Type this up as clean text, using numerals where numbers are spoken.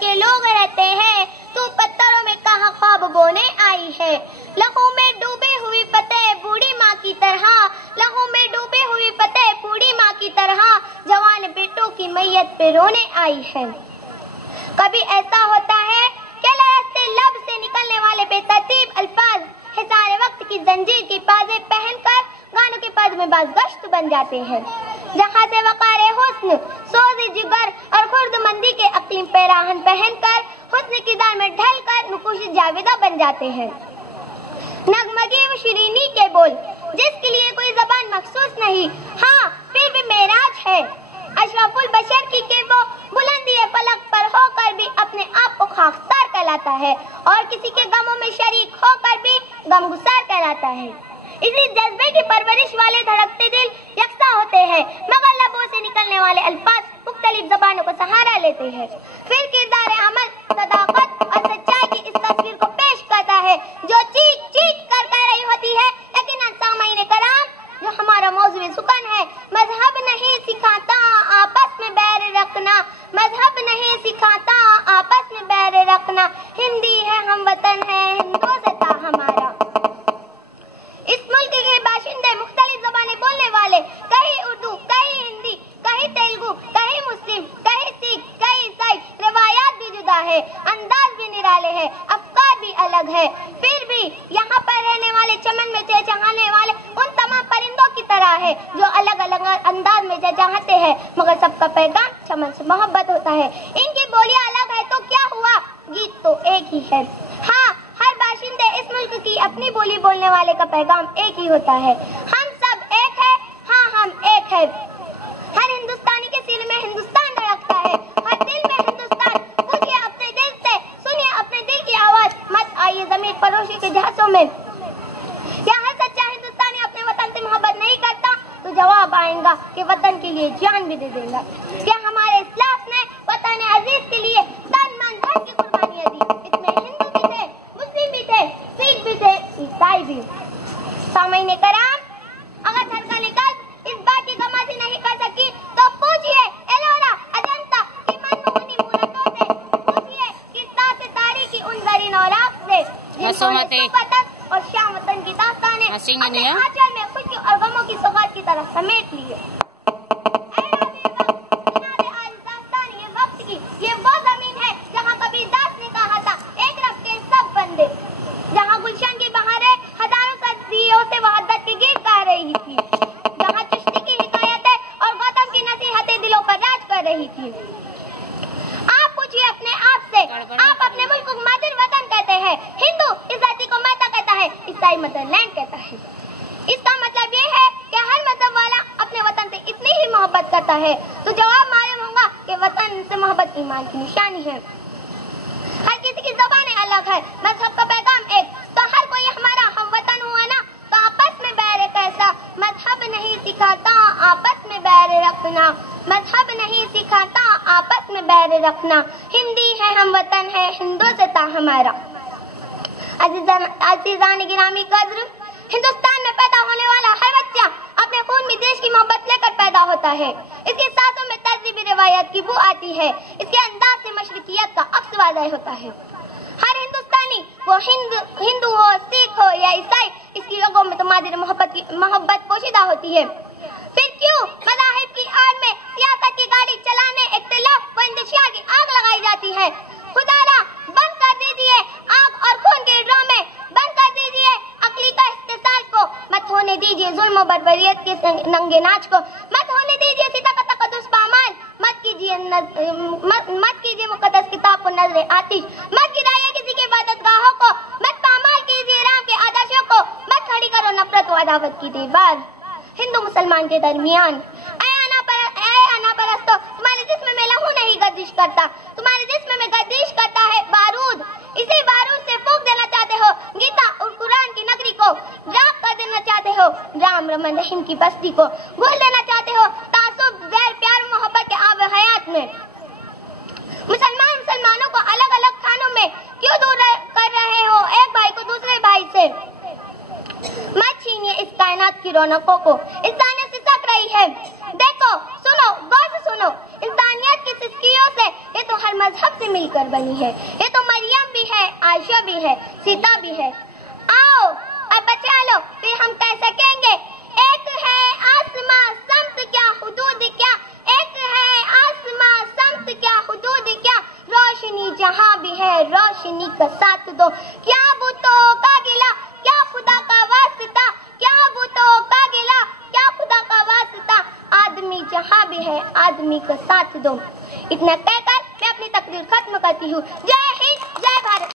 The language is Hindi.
के लोग रहते हैं, तू पत्थरों में कहाँ ख्वाब बोने आई है। लहू में डूबी हुई फतेह बूढ़ी माँ की तरह, लहू में डूबी हुई फतेह बूढ़ी माँ की तरह, जवान बेटों की मैयत पे रोने आई है। कभी ऐसा होता है कि लहराते लब से निकलने वाले बेतरतीब अल्फाज हिसारे वक्त की जंजीर की पाजे पहनकर गानों के पद में बाज़गश्त बन जाते हैं, जहाँ से वक़ारे हुस्न, सोज़े जिगर और खुर्दमंदी के अक़ीम पैराहन पहनकर हुस्न की दार में ढलकर नुकुश जावेदा बन जाते हैं। नगमगी व शिरीनी के बोल जिसके लिए कोई ज़बान मखसूस नहीं, हाँ फिर भी मेराज है। अशरफुल बशर की के वो बुलंदी फलक पर होकर भी अपने आप को खाकसार कहलाता है और किसी के गमों में शरीक होकर भी गमगुसार कहलाता है। इसी जज्बे की परवरिश वाले धड़कते दिल यकसा होते हैं, मगर लबों से निकलने वाले अल्फाज मुख्तलिफ ज़बानों को सहारा लेते हैं। फिर किरदार अमल, सदाकत और सच्चाई की इस तस्वीर को पेश करता है जो चीख चीख कर कह रही होती है। यकीनन सामाईन कराम, जो हमारा मौज़ू सुकन है, मजहब नहीं सिखाता आपस में बैर रखना, मजहब नहीं सिखाता आपस में बैर रखना, हिंदी है हम वतन है हिंदू से था हमारा। इस मुल्क के बाशिंदे मुख्तलिफ ज़बानें बोलने वाले, कहीं उर्दू, कहीं हिंदी, कहीं तेलुगु, कहीं मुस्लिम, कहीं सिख, कहीं ईसाई, रिवायात भी जुदा है, अंदाज भी निराले है, अफकार भी अलग है। फिर भी यहाँ पर रहने वाले चमन में चहचहाने वाले उन तमाम परिंदों की तरह है जो अलग अलग अंदाज में चहचहाते हैं, मगर सबका पैगाम चमन से मोहब्बत होता है। इनकी बोलियां अलग है तो क्या हुआ, गीत तो एक ही है। हाँ, हर बाशिंदे इस मुल्क की अपनी बोली बोलने वाले का पैगाम एक ही होता है, हम सब एक है, हाँ हम एक है। हर हिंदुस्तानी के सीने में हिंदुस्तान धड़कता है, हर दिल में हिंदुस्तान। पूछिए अपने दिल से, सुनिए अपने दिल की आवाज, मत आइए ज़मीर फरोशी के झांसों में। क्या हर सच्चा हिंदुस्तानी अपने वतन से मोहब्बत नहीं करता, तो जवाब आएगा कि वतन के लिए जान भी दे देगा। क्या हमारे इस्लाफ ने वतन अजीज के लिए तन मन धन की कुर्बानियां दी, इसमें हिंदू भी थे, मुस्लिम भी थे, सिख भी थे, ईसाई भी। सामाईन कराम, अगर धड़कन निकल इस बात की गमाजी नहीं कर सकी तो पूछिए एलोरा, अजंता की मनमोहनी मूरतों से, पूछिए किस्सा से तारी की उन ज़रीन औराक से, जिन्होंने सुपतक और शाम वतन की दास्तानें अपने आंचल में खुशी और गमों की सौगात की तरह समेट लिए। ये वो जमीन है जहाँ कभी दास ने कहा था एक रब के सब बंदे, जहाँ गुलशन की बहारें हजारों सदियों से वहदत के गीत गा रही थी, जहाँ चिश्ती की हिकायतें और गौतम की नसीहतें दिलों पर राज कर रही थी। आप पूछिए अपने आप से, आप अपने मुल्क को मदर वतन कहते हैं, हिंदू इस धरती को माता कहता है, ईसाई मदरलैंड कहता है। इसका मतलब ये है कि हर मजहब वाला अपने वतन से इतनी ही मोहब्बत करता है, तो जवाब मालूम होगा कि वतन से मोहब्बत ईमान की निशानी है। हर किसी की ज़बानें अलग है, मजहब का पैगाम एक, तो हर कोई हमारा हम वतन हुआ ना, तो आपस में बैर कैसा, मजहब नहीं सिखाता आपस में बैर रखना, मजहब नहीं सिखाता आपस में बैर रखना, हिंदी है हम वतन है हिंदू से था हमारा। अज़ीज़ान गिरामी कद्र, हिंदुस्तान में पैदा होने वाला हर बच्चा अपने खून में देश की मोहब्बत लेकर पैदा होता है। इसके सांसों में तहज़ीबी रिवायत की बू आती है, इसके अंदाज से मशरिकियत का अक्स वाज़ह होता है। हर हिंदुस्तानी, वो हिंदू हो, सिख हो या ईसाई, इसकी रगों में तो मादर मोहब्बत पोशीदा होती है। फिर क्यों मज़ाहिब की आड़ में सियासत की गाड़ी चलाने, इख्तिलाफ व इंतशार की आग लगाई जाती है। खुदारा बंद कर दीजिए आग और खून के ड्रामे, बंद कर दीजिए अक्ली का इस्तेसाल को, मत होने दीजिए जुल्म बर्बरियत के नंगे नाच को, मत होने दीजिए सिता का तकद्दुस पामाल, मत कीजिए मुकद्दस किताब को नजरे आतिश, मत गिराइए किसी के इबादतगाहों को, मत पामाल कीजिए राम के आदर्शों को, मत खड़ी करो नफरत व अदावत की दीवार हिंदू मुसलमान के दरमियान। परस्तो, तुम्हारे जिस्म में लहू नहीं गर्दिश करता, तुम्हारे जिस्म में गर्दिश करता है बारूद। इसी बारूद से फूंक देना चाहते हो गीता और कुरान की नगरी को, राख कर देना चाहते हो राम रमन रहीम की बस्ती को, घोल देना चाहते हो तासुब ज़हर प्यार मोहब्बत के आब हयात में। मुसलमानों को अलग अलग खानों में क्यों दूर कर रहे हो एक भाई को दूसरे भाई से? मत छीनिए इस कायनात की रौनकों को, इंसानियत सिसक रही है। देखो, सुनो, गौर से सुनो, इंसानियत की सिसकियों से ये तो हर मजहब से मिलकर बनी है। ये तो मरियम भी है, आयशा भी है, सीता भी है। आओ अब बचा लो, फिर हम कह सकेंगे एक है आसमां समत क्या हुदूद क्या, एक है आसमां समत क्या हुदूद क्या, रोशनी जहां भी है रोशनी का साथ दो। क्या बुतों का गिला क्या खुदा का वास्ता, क्या बुतों का गिला क्या खुदा का वास्ता, आदमी जहां भी है आदमी का साथ दो। इतना कहकर मैं अपनी तकरीर खत्म करती हूँ। जय